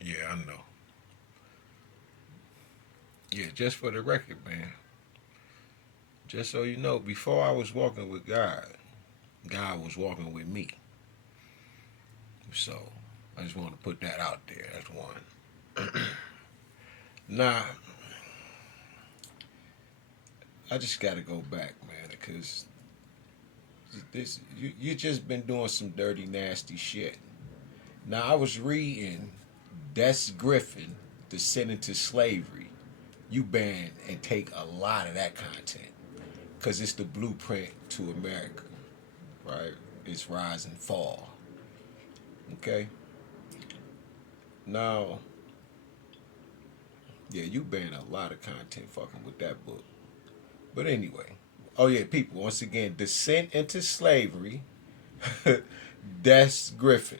Yeah, I know. Yeah, just for the record, man. Just so you know, before I was walking with God, God was walking with me. So I just want to put that out there. That's one. Nah, I just got to go back, man, because you just been doing some dirty, nasty shit. Now I was reading Des Griffin, Descent into Slavery. You ban and take a lot of that content because it's the blueprint to America, right? It's rise and fall. Okay. Now, yeah, you ban a lot of content fucking with that book. But anyway, oh yeah, people. Once again, Descent into Slavery. Des Griffin.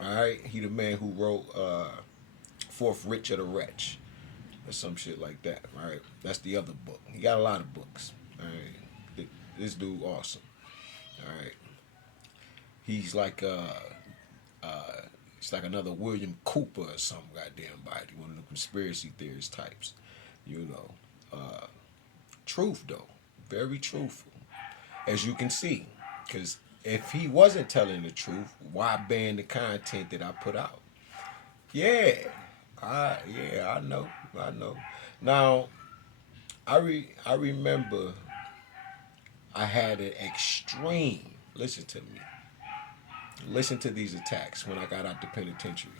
All right, he the man who wrote Fourth Rich of the Wretch or some shit like that. All right, that's the other book. He got a lot of books. All right, this dude awesome. All right, he's like it's like another William Cooper or some goddamn body, one of the conspiracy theorist types. You know, truth though, very truthful, as you can see. Because if he wasn't telling the truth, why ban the content that I put out? Yeah, I know, I know. Now I remember I had an extreme. Listen to me. Listen to these attacks when I got out the penitentiary.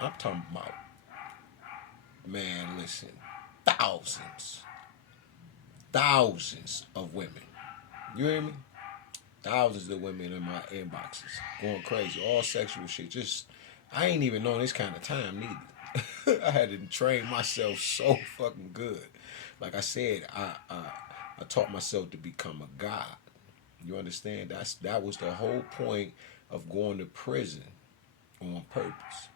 I'm talking about, man. Listen, thousands, thousands of women. You hear me? Thousands of women in my inboxes going crazy, all sexual shit. Just I ain't even known this kind of time neither. I had to train myself so fucking good. Like I said, I taught myself to become a god. You understand? That was the whole point of going to prison on purpose.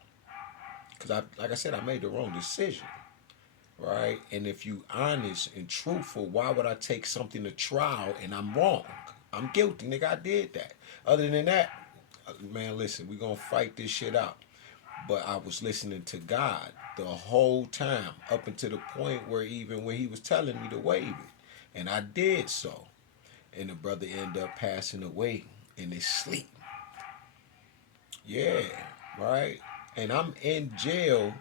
Cause like I said, I made the wrong decision, right? And if you honest and truthful, why would I take something to trial and I'm wrong? I'm guilty, nigga. I did that. Other than that, man, listen, we gonna fight this shit out. But I was listening to God the whole time, up until the point where even when He was telling me to waive it, and I did so, and the brother ended up passing away in his sleep. Yeah, right. And I'm in jail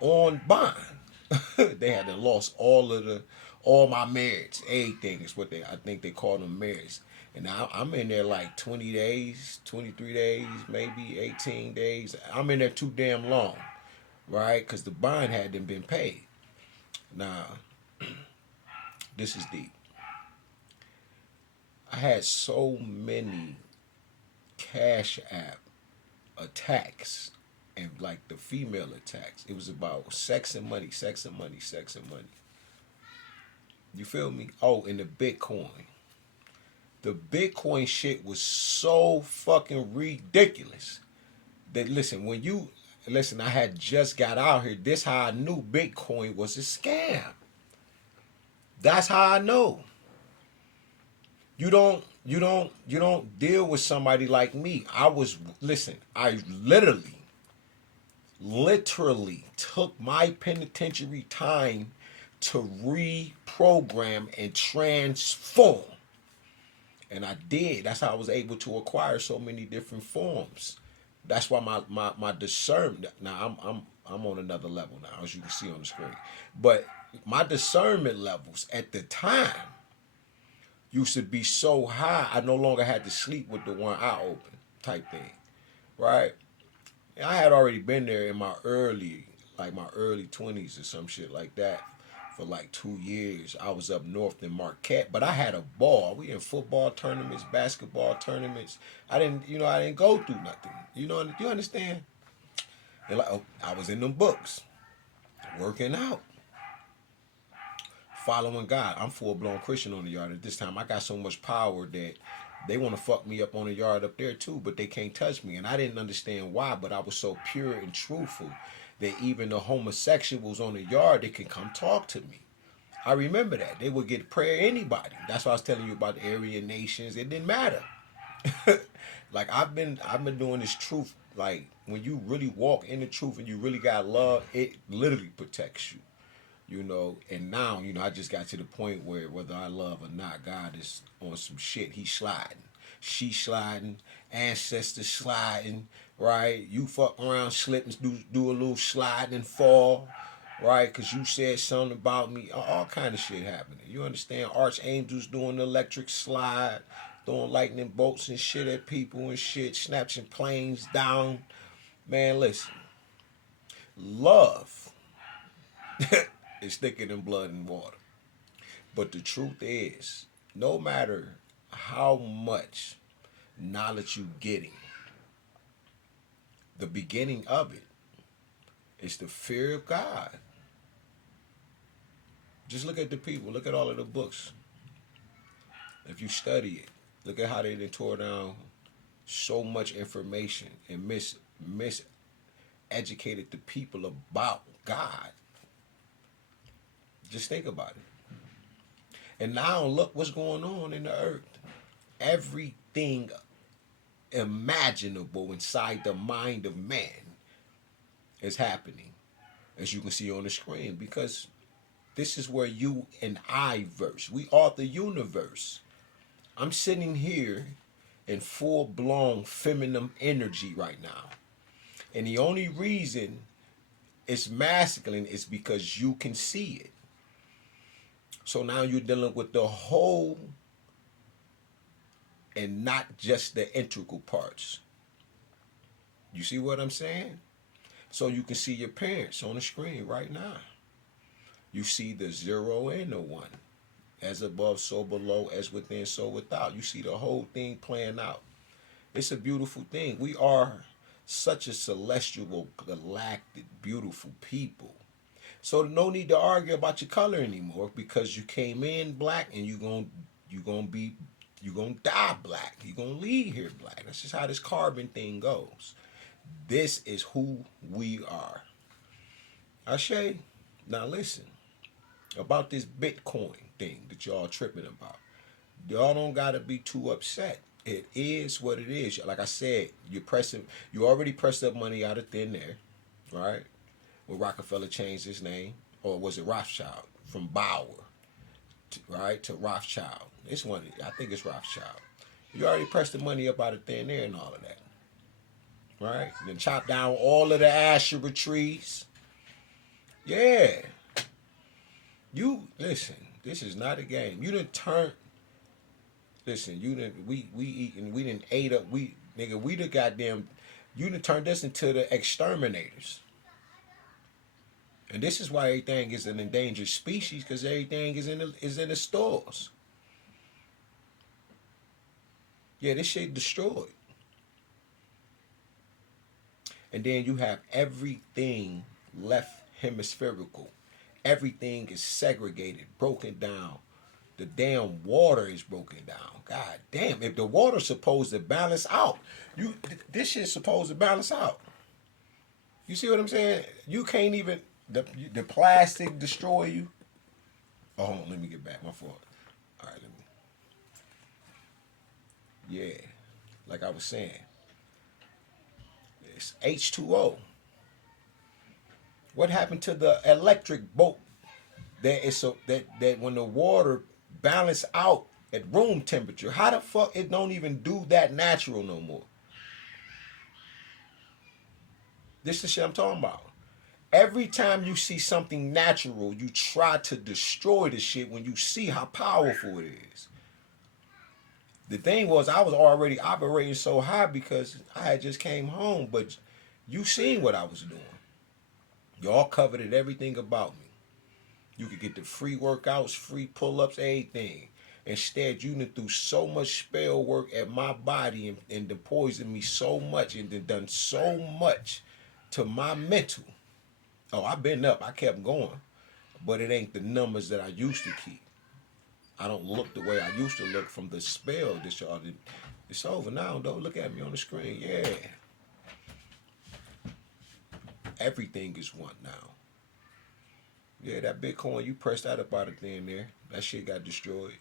on bond. They had lost all my merits. Everything is what I think they call them merits. And now I'm in there like 20 days, 23 days, maybe 18 days. I'm in there too damn long, right? Because the bond hadn't been paid. Now, this is deep. I had so many Cash App attacks and like the female attacks. It was about sex and money, sex and money, sex and money. You feel me? Oh, and the Bitcoin. The Bitcoin shit was so fucking ridiculous that listen, I had just got out here. This how I knew Bitcoin was a scam. That's how I know. You don't deal with somebody like me. I literally took my penitentiary time to reprogram and transform. And I did. That's how I was able to acquire so many different forms. That's why my discernment now I'm on another level now, as you can see on the screen. But my discernment levels at the time used to be so high I no longer had to sleep with the one eye open type thing. Right? And I had already been there in my early 20s or some shit like that for like 2 years. I was up north in Marquette, but I had a ball. We in football tournaments, basketball tournaments. I didn't go through nothing. You understand? And like, I was in them books, working out, following God. I'm full blown Christian on the yard at this time. I got so much power that they want to fuck me up on the yard up there too, but they can't touch me. And I didn't understand why, but I was so pure and truthful that even the homosexuals on the yard, they can come talk to me. I remember that. They would get prayer anybody. That's why I was telling you about the Aryan nations. It didn't matter. Like I've been doing this truth Like when you really walk in the truth and you really got love, it literally protects you. You know, and now, you know, I just got to the point where whether I love or not, God is on some shit. He's sliding. She sliding, ancestors sliding, right? You fuck around, slip and do a little slide and fall, right? Because you said something about me. All kind of shit happening. You understand? Archangels doing the electric slide, throwing lightning bolts and shit at people and shit, snatching planes down. Man, listen. Love is thicker than blood and water. But the truth is, no matter how much knowledge you getting, the beginning of it is the fear of God. Just look at the people. Look at all of the books. If you study it, look at how they tore down so much information and miseducated the people about God. Just think about it. And now look what's going on in the earth. Everything imaginable inside the mind of man is happening, as you can see on the screen, because this is where you and I verse. We are the universe. I'm sitting here in full-blown feminine energy right now. And the only reason it's masculine is because you can see it. So now you're dealing with the whole and not just the integral parts. You see what I'm saying? So you can see your parents on the screen right now. You see the 0 and the 1. As above, so below, as within, so without. You see the whole thing playing out. It's a beautiful thing. We are such a celestial, galactic, beautiful people. So no need to argue about your color anymore, because you came in black and you're gonna die black. You're gonna leave here black. That's just how this carbon thing goes. This is who we are. Ashe, now listen about this Bitcoin thing that y'all tripping about. Y'all don't gotta be too upset. It is what it is. Like I said, you already pressed up money out of thin air, right? When Rockefeller changed his name, or was it Rothschild, from Bauer, right, to Rothschild. It's one. I think it's Rothschild. You already pressed the money up out of thin air and all of that, right? And then chop down all of the Asherah trees. Yeah. You listen. This is not a game. You done turned. Listen. You didn't. We eating. We didn't ate up. We the goddamn. You done turned us into the exterminators. And this is why everything is an endangered species, because everything is in the stores. Yeah, this shit destroyed. And then you have everything left hemispherical. Everything is segregated, broken down. The damn water is broken down. God damn, if the water's supposed to balance out, this shit's supposed to balance out. You see what I'm saying? You can't even. The plastic destroy you. Oh, hold on, let me get back. My fault. All right, yeah, like I was saying, it's H2O. What happened to the electric boat that when the water balance out at room temperature? How the fuck it don't even do that natural no more? This is the shit I'm talking about. Every time you see something natural, you try to destroy the shit when you see how powerful it is. The thing was, I was already operating so high because I had just came home, but you seen what I was doing. Y'all covered everything about me. You could get the free workouts, free pull-ups, everything. Instead, you done threw so much spell work at my body and poisoned me so much and done so much to my mental. Oh, I've been up. I kept going. But it ain't the numbers that I used to keep. I don't look the way I used to look from the spell that y'all did. It's over now, though. Look at me on the screen. Yeah. Everything is one now. Yeah, that Bitcoin, you pressed that up out of thin there. That shit got destroyed.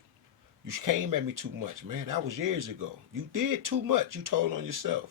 You came at me too much, man. That was years ago. You did too much. You told on yourself.